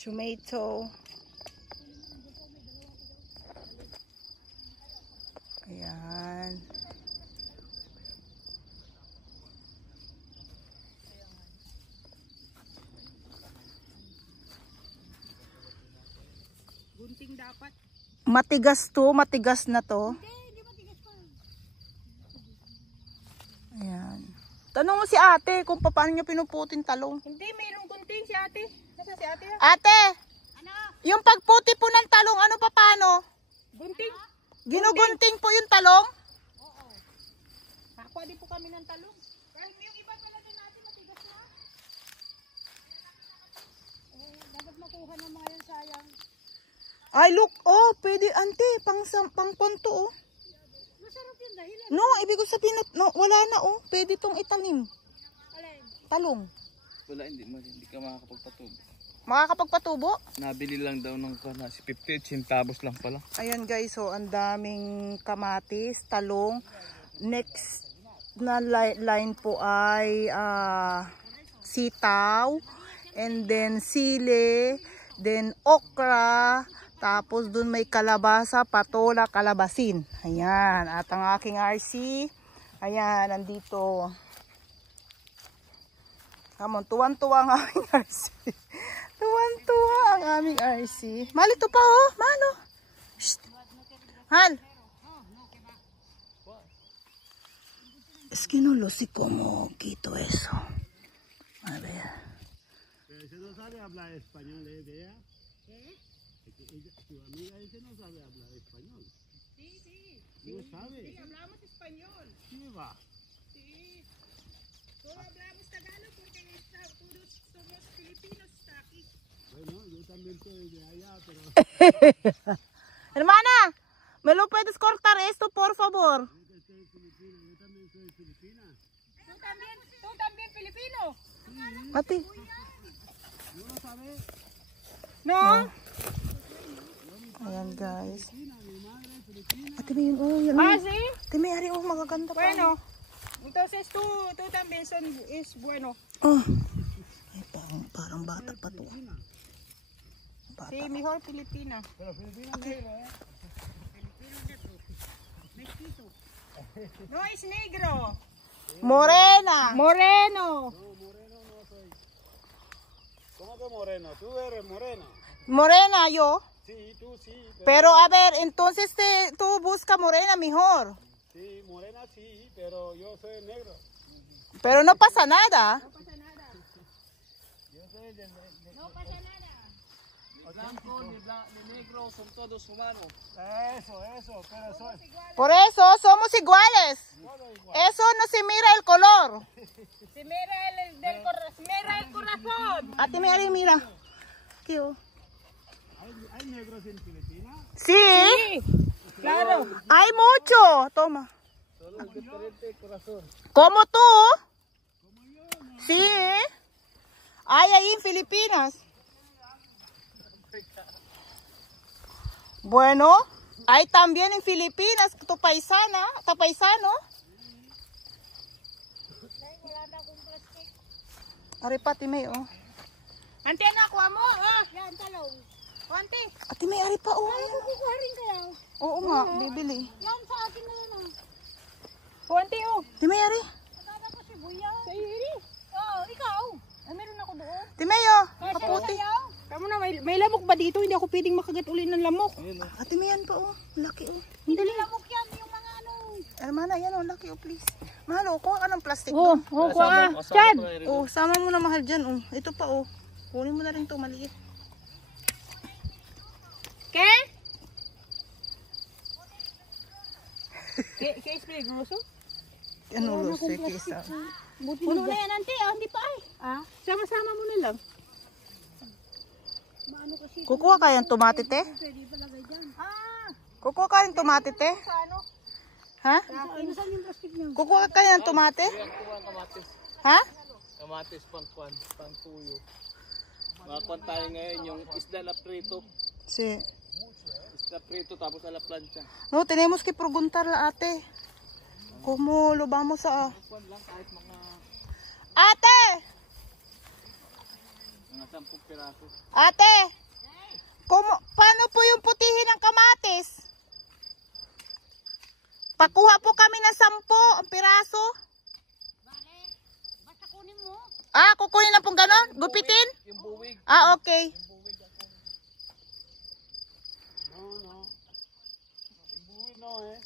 Tomato. Ayan. Gunting dapat. Matigas to, matigas na to. Hindi matigas pa. Ayan. Tanong mo si ate kung paano niya pinuputin talong. Hindi, mayroong gunting si ate. Nasa si ate? Ate! Ano? Yung pagputi po ng talong, ano pa paano? Gunting? Ginugunting po yung talong? Oo. Nakuha din po kami ng talong. Kahit yung iba pala din natin matigas na. Dapat makuha na mga yan, sayang. Ay, look. Oh, pwede, ante. Pang ponto, oh. Masarap yun dahilan. No, ibig ko sabihin, no, wala na, oh. Pwede tong itanim. Alin? Talong. Wala, hindi ka makakapagpatubo. Makakapagpatubo? Nabili lang daw ng si 58 centavos lang pala. Ayan guys, so ang daming kamatis, talong. Next na line po ay sitaw, and then sili, then okra, tapos dun may kalabasa, patola, kalabasin. Ayan, at ang aking RC, ayan, nandito. Kamon, tuwan-tuwa ang aming RC. Tuwan-tuwa ang aming RC. Malito pa oh, mano. Shh. Hal. Es que no lo sé cómo quito eso. A ver. Pero ese no sabe hablar español, ¿eh? De ella. ¿Qué? Tu amiga dice no sabe hablar español. Sí. No sabe. Sí, hablamos español. Sí, va. Sí. Todos hablamos Tagalog porque todos somos filipinos está aquí. Bueno, yo también soy de allá, pero... Hermana, ¿me lo puedes cortar esto, por favor? Yo soy filipina, yo también soy filipina. ¿Tú también filipino? Ate. ¿No lo sabes? No. Ayan guys. Mi madre es filipina. Ate, may yun, oh, yan. Ah, Oh. sí. Ate, may ari, oh, magaganda pa. Bueno. Entonces tú también es bueno. Oh. Ay, parang bata pa to. Bata. Sí, mejor Filipina. Pero filipina negro, ¿eh? No es negro. Morena. Moreno. No, moreno no soy. ¿Cómo que moreno? Tú eres morena. Morena yo. Sí, tú sí. Pero a ver, entonces tú busca morena mejor. Sí, morena sí, pero yo soy negro. Pero no pasa nada. No pasa nada. Yo soy de No pasa nada. Blanco ni negro son todos humanos. Eso, pero soy Por eso somos iguales. todo igual. Eso no se mira el color. Se mira el corazón. Ate, may ari, mira. Aquí, oh. ¿Hay negros en Filipinas? Sí, Sí, claro. hay mucho. Toma. Solo es diferente corazón. ¿Como tú? Sí. Hay ahí en Filipinas. Bueno, hay también en Filipinas, tu paisana, tu paisano. Aripati may, oh. Ante, nakuha mo. Yan, talong. O, ante. Ate, may ari pa, oh. Kukuha rin kayo. Oo nga, bibili. Yan, sa akin na yan. O, ante, oh. Ate, may ari. Nagkada ko sibuyas. Sa iri. Oo, ikaw. Ay, meron ako doon. Ate, may, oh. Kaputi. Kamu na, may lamok ba dito? Hindi ako pwedeng makagat uli ng lamok. Ate, may yan pa, oh. Laki, oh. Hindi lamok yan, yung mga ano. Hermana, yan, oh. Laki, oh, please. Mahal, oh. Kuha ka ng plastic Oh, doon. oh, kuha. Chad. Oh, sama mo na mahal dyan, oh. Ito pa, oh. Kunin mo na rin to maliit. ¿Qué? ¿Qué es peligroso? Ano, lo sé, kesa. Puno na yan, ante. Ah, hindi pa ay. Ah, sama-sama mo na lang. Maano kasi? Kukuha kayang tomate, te? Pwede palagay dyan. Ah, Kukuha kayang tomate, te? sa ano? Ha? Ano saan yung plastic niyo? Kukuha kayang tomate? Kuha kamatis. Ha? Kamatis pang tuyo. Makakuha tayo ngayon yung isda na prito. Si. Isda prito tapos a la plancha. No, tenemos que preguntar la ate. ¿Cómo lo vamos a...? Kuha lang kahit mga... Ate! 10 piraso. Ate, paano po yung putihin ng kamatis? Pakuha po kami ng 10 ang piraso. Basta kunin mo. Ah, kukunin na pong ganon? Gupitin? Yung buwig. Ah, okay. No, no. Buwi no eh.